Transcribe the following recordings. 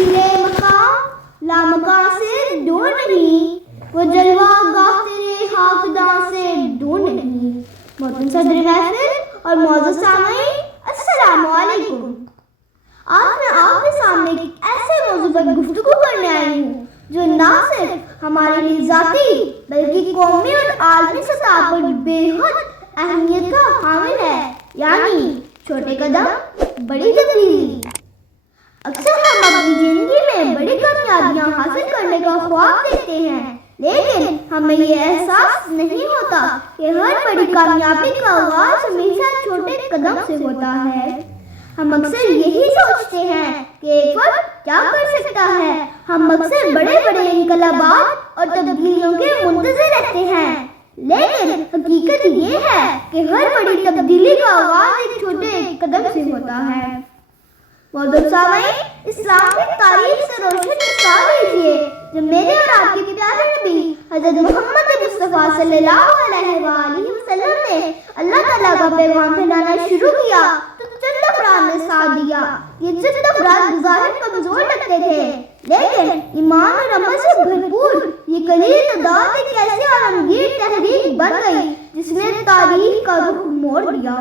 تیرے مقام لامکاں سے دور نہیں، وہ جلوہ گاہ تیرے خاکداں سے دور نہیں۔ محترم صدر محفل اور معزز سامعین، السلام علیکم۔ آج میں آپ کے سامنے ایک ایسے موضوع پر گفتگو کرنے آئی ہوں جو نہ صرف ہمارے لیے ذاتی بلکہ قومی اور عالمی سطح پر بے حد اہمیت کا حامل ہے، یعنی چھوٹے قدم بڑی تبدیلی۔ اکثر ہم اپنی زندگی میں بڑی کامیابیاں حاصل کرنے کا خواب دیکھتے ہیں، لیکن ہمیں یہ احساس نہیں ہوتا کہ ہر بڑی کامیابی کا آغاز ہمیشہ چھوٹے قدم سے ہوتا ہے۔ ہم اکثر یہی سوچتے ہیں کہ ایک فرد کیا کر سکتا ہے۔ ہم اکثر بڑے بڑے انقلابات اور تبدیلیوں کے منتظر رہتے ہیں، لیکن حقیقت یہ ہے کہ ہر بڑی تبدیلی کا آغاز ایک چھوٹے قدم سے ہوتا ہے۔ محترم سامعین، اسلام کی تاریخ سے روشن مثال لیجیے جب میرے اور آپ کے پیارے نبی حضرت محمد مصطفیٰ صلی اللہ علیہ وآلہ وسلم نے اللہ تعالیٰ کا پیغام پھیلانا شروع کیا تو چند افراد نے ساتھ دیا۔ یہ چند افراد بظاہر کمزور لگتے تھے، لیکن ایمان اور عمل سے بھرپور یہ قلیل تعداد ایک ایسی عالمگیر تحریک بن گئی جس نے تاریخ کا رخ موڑ دیا۔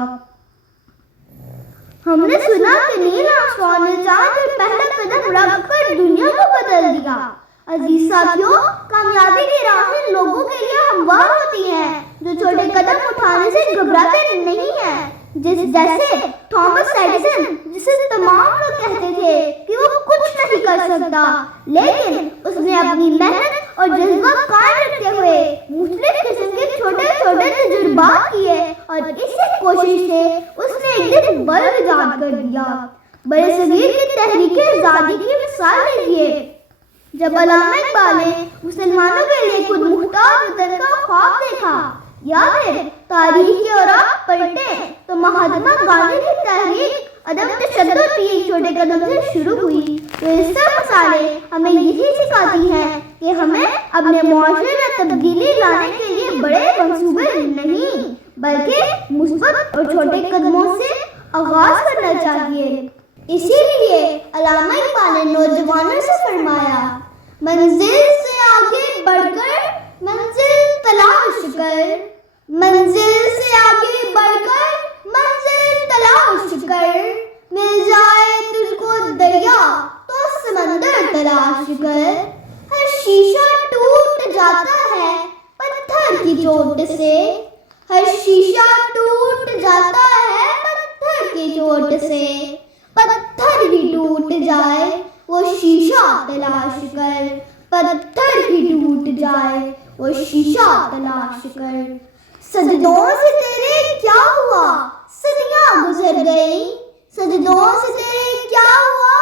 ہم نے سنا کہ نیل آرمسٹرانگ نے چاند پر پہلا قدم رکھ کر دنیا کو بدل دیا۔ عزیز ساتھیوں، کامیابی کی راہیں لوگوں کے لیے ہموار ہوتی ہیں جو چھوٹے قدم اٹھانے سے گھبراتے نہیں ہیں، جیسے تھامس ایڈیسن، جسے تمام لوگ کہتے تھے کہ وہ کچھ نہیں کر سکتا، لیکن اس نے اپنی محنت اور جذبہ قائم رکھتے ہوئے مختلف قسم کے چھوٹے چھوٹے تجربات کیے اور اسی کوشش سے اس نے ایک دن بلب ایجاد کر دیا۔ بڑے صغیر کی تحریک آزادی کی مثال لیجیے۔ جب علامہ اقبال نے مسلمانوں کے لیے خود مختار وطن کا خواب دیکھا، یا پھر تاریخ کے اوراق پلٹے تو مہاتما گاندھی کی تحریک عدم تشدد بھی ایک چھوٹے قدم سے شروع ہوئی۔ تو اس سب مثالیں ہمیں یہی سکھاتی ہیں کہ ہمیں اپنے معاشرے میں تبدیلی لانے کے لیے بڑے منصوبے نہیں بلکہ مثبت اور چھوٹے قدموں سے آغاز کرنا چاہیے۔ اسی لیے علامہ اقبال نے نوجوانوں سے فرمایا، منزل سے آگے بڑھ کر منزل تلاش کر، منزل سے آگے بڑھ کر منزل تلاش کر، مل جائے تجھ کو دریا تو سمندر تلاش کر۔ ہر شیشہ ٹوٹ جاتا ہے پتھر کی چوٹ سے، ہر شیشہ ٹوٹ جاتا ہے پتھر کی چوٹ سے، پتھر ہی ٹوٹ جائے وہ شیشہ تلاش کر، پتھر ہی ٹوٹ جائے وہ شیشہ تلاش کر۔ سجدوں سے تیرے کیا ہوا صدیاں گزر گئیں، سجدوں سے تیرے کیا ہوا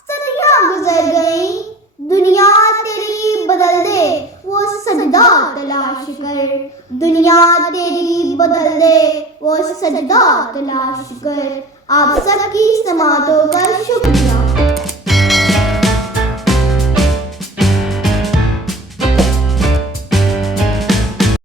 صدیاں گزر گئیں، دنیا تیری بدل دے وہ سجدہ تلاش کر، دنیا تیری بدل دے وہ سجدہ تلاش کر۔ آپ سب کی سماعتوں کا شکریہ۔